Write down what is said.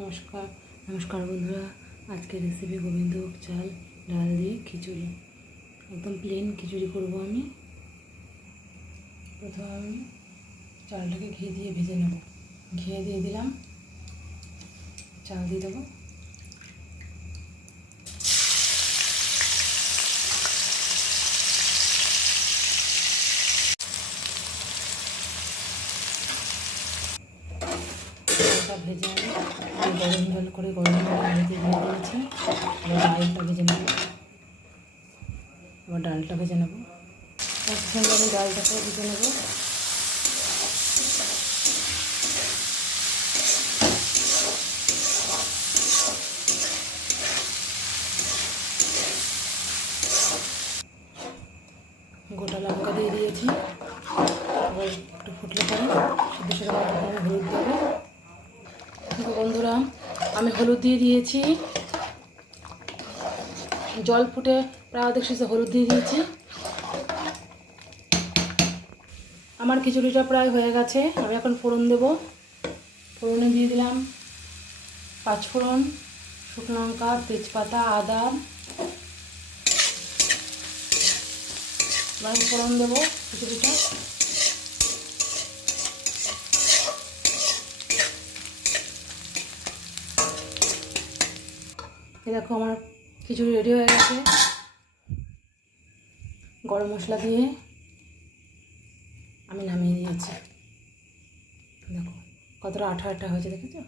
নমস্কার নমস্কার বন্ধুরা। আজকের রেসিপি গোবিন্দভোগ চাল ডাল দিয়ে খিচুড়ি। একদম প্লেন খিচুড়ি করব আমি। প্রথমে আমি চালটাকে ঘি দিয়ে ভেজে নেব। ঘি দিয়ে দিলাম, চাল দিয়ে দেবো। ভেজে আমি গরম জল করে ভেজে দিয়েছি। ডালটা ভেজে নেব। আবার ডালটা ভেজে নেব। একসঙ্গে আমি ডালটাকে ভেজে নেব। গোটা লঙ্কা দিয়ে দিয়েছি। আবার একটু ফুটলে পরে সেটা আমি হলুদ দেবো। দেখো বন্ধুরা, আমি হলুদ দিয়ে দিয়েছি। জল ফুটে প্রায় অর্ধেক শেষে হলুদ দিয়ে দিয়েছি। আমার খিচুড়িটা প্রায় হয়ে গেছে। আমি এখন ফোড়ন দেব। ফোড়নে দিয়ে দিলাম 5 ফোড়ন, শুকনো লঙ্কা, তেজপাতা, আদা। আমি ফোড়ন দেবো খিচুড়িটা। দেখো আমার খিচুড়ি রেডি হয়ে গেছে। গরম মশলা দিয়ে আমি নামিয়ে দিয়েছি। দেখো কতটা আঠা আঠা হয়েছে, দেখেছো?